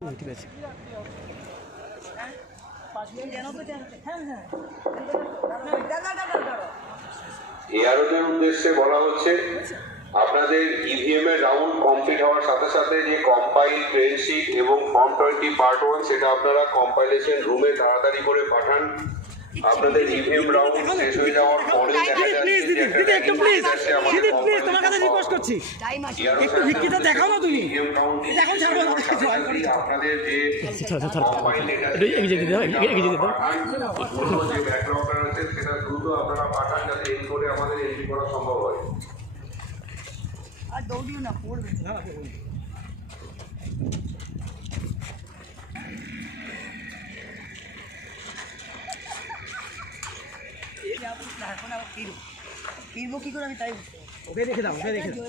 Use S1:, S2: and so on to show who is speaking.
S1: ঠিক আছে।
S2: এআরওদের উদ্দেশ্যে বলা হচ্ছে, আপনাদের ইভিএম এর রাউন্ড কমপ্লিট হওয়ার সাথে সাথে যে কম্পাইল ট্রেন শিট এবং ফর্ম টোয়েন্টি পার্ট ওয়ান সেটা আপনারা কম্পাইলেশন রুমে তাড়াতাড়ি করে পাঠান। আপনাদের ইভিএম রাউন্ড শেষ হয়ে যাওয়ার পরে দেখা যাচ্ছে
S1: প্লিজ
S2: যে
S1: দিদি
S2: একটু
S1: প্লিজ দিদি প্লিজ তোমার কাছে রিকোয়েস্ট করছি একটু ভিক্ষিটা দেখাও না তুমি। এখন ছাড়বো না, এগিয়ে যেতে এগিয়ে- যেতে দাও।
S2: সেটা দ্রুত আপনারা পাঠান যাতে করে আমাদের এন্ট্রি করা সম্ভব হয়
S3: আর দৌড়িও না পড়বে এখন আবার ফিরবো ফিরবো কি করে আমি তাই।
S1: ওকে রেখে দাও ওকে রেখে দাও